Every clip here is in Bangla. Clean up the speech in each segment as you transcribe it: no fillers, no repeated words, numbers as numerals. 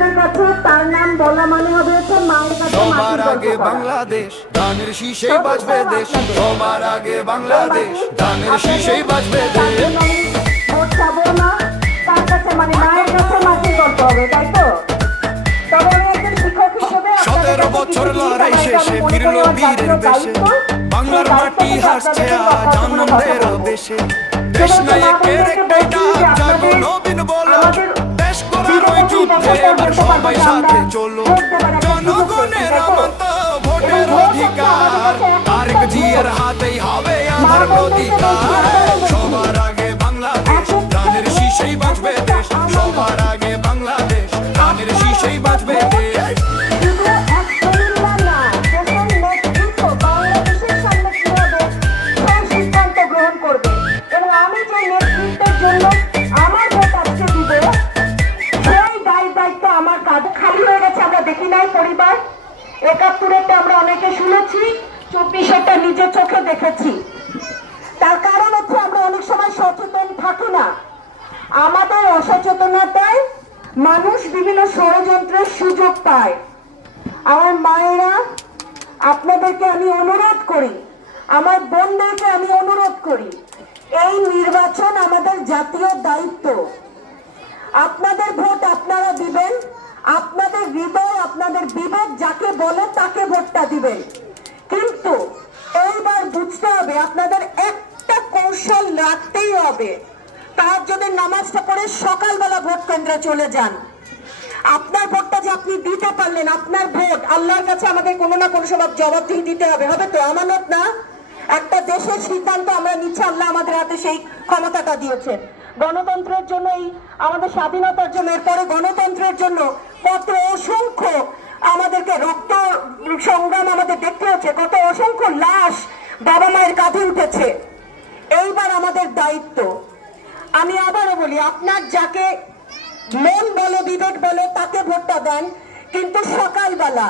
আপনাদের কাছে তার নাম বলা মানে হবে হচ্ছে মায়ের কাছে সবার আগে বাংলাদেশ, ধানের শীষেই বাঁচবে দেশ। সবার আগে বাংলাদেশ, ধানের শীষেই বাঁচবে দেশ। ভোট চাবো না, তার কাছে মানে মায়ের কাছে মাটি করতে হবে, তাই তো? তবে আমি একজন শিক্ষক হিসেবে 17 বছর লড়াই শেষে ফিরলো বীরের বেশে। বাংলার মাটি হাসছে আজ আনন্দের বেশে। দেশ নায়কের একটাই ডাক, জাগো নবীন বলো। দেশ করার ওই যুদ্ধে এবার সবাই সাথে চলো। জনগণের মত ভোটের অধিকার, তারেক জিয়ার হাতেই হবে আমার প্রতিকার। সবার আগে বাংলাদেশ, ধানের শীষেই বাঁচবে দেশ। সবার আগে বাংলাদেশ, ধানের শীষেই বাঁচবে দেশ। পরিবার 71-টা আমরা অনেকে শুনেছি, 24-টা নিজের চোখে দেখেছি। তার কারণ হচ্ছে আমরা অনেক সময় সচেতন থাকি না। আমাদের অসচেতনতায় মানুষ বিভিন্ন ষড়যন্ত্রের সুযোগ পায়। আমার মায়েরা, আপনাদেরকে আমি অনুরোধ করি, আমার বোনদেরকে আমি অনুরোধ করি, এই নির্বাচন আমাদের জাতীয় দায়িত্ব। আপনাদের ভোট আপনারা দিবেন, আপনাদের হৃদয়, আপনাদের বিবেক যাকে বলে তাকে ভোটটা দিবেন। কিন্তু এইবার বুঝতে হবে, আপনাদের একটা কৌশল রাখতেই হবে। তাহাজ্জুদের নামাজটা পড়ে সকালবেলা ভোট কেন্দ্রে চলে যান। আপনার ভোটটা যে আপনি দিতে পারলেন, আপনার ভোট আল্লাহর কাছে আমাদের কোনো না কোনো সময় জবাবদিহি দিতে হবে, হবে তো? আমানত না? একটা দেশের সিদ্ধান্ত আমরা নিচ্ছি, আল্লাহ আমাদের হাতে সেই ক্ষমতাটা দিয়েছেন। গণতন্ত্রের জন্য, এই আমাদের স্বাধীনতার জন্য, এরপরে গণতন্ত্রের জন্য কত অসংখ্য আমাদেরকে রক্ত সংগ্রাম আমাদের দেখতে হচ্ছে, কত অসংখ্য লাশ বাবা মায়ের কাঁধে উঠেছে। এইবার আমাদের দায়িত্ব, আমি আবারও বলি, আপনার যাকে মন বলে বিবেক বলে তাকে ভোটটা দেন, কিন্তু সকালবেলা।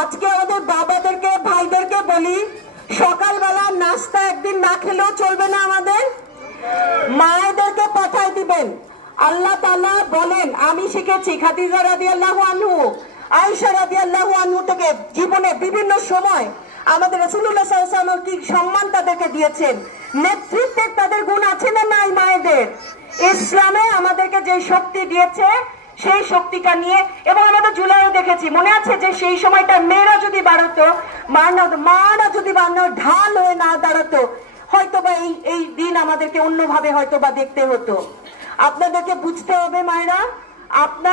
আজকে আমাদের বাবাদেরকে ভাইদেরকে বলি, সকালবেলা নাস্তা একদিন না খেলেও চলবে না, আমাদের মায়েদেরকে পাঠাই দিবেন। আল্লাহ তাআলা বলেন, আমি শিখেছি খাদিজা রাদিয়াল্লাহু আনহু, আয়েশা রাদিয়াল্লাহু আনহু থেকে জীবনে বিভিন্ন সময় আমাদের রাসূলুল্লাহ সাল্লাল্লাহু আলাইহি ওয়াসাল্লাম কি সম্মান তাদেরকে দিয়েছেন। নেতৃত্বের তাদের গুণ আছে না নাই? মায়েদের ইসলামে আমাদেরকে যে শক্তি দিয়েছে, সেই শক্তিটা নিয়ে, এবং আমাদের জুলাইও দেখেছি, মনে আছে যে সেই সময়টা মেয়েরা যদি বাড়াতো, মারা যদি বাড়ানো ঢাল হয়ে না দাঁড়াতো, হয়তোবা এই দিন আমাদেরকে অন্যভাবে হয়তোবা দেখতে হতো। আপনাদেরকে বুঝতে হবে মায়েরা, আপনার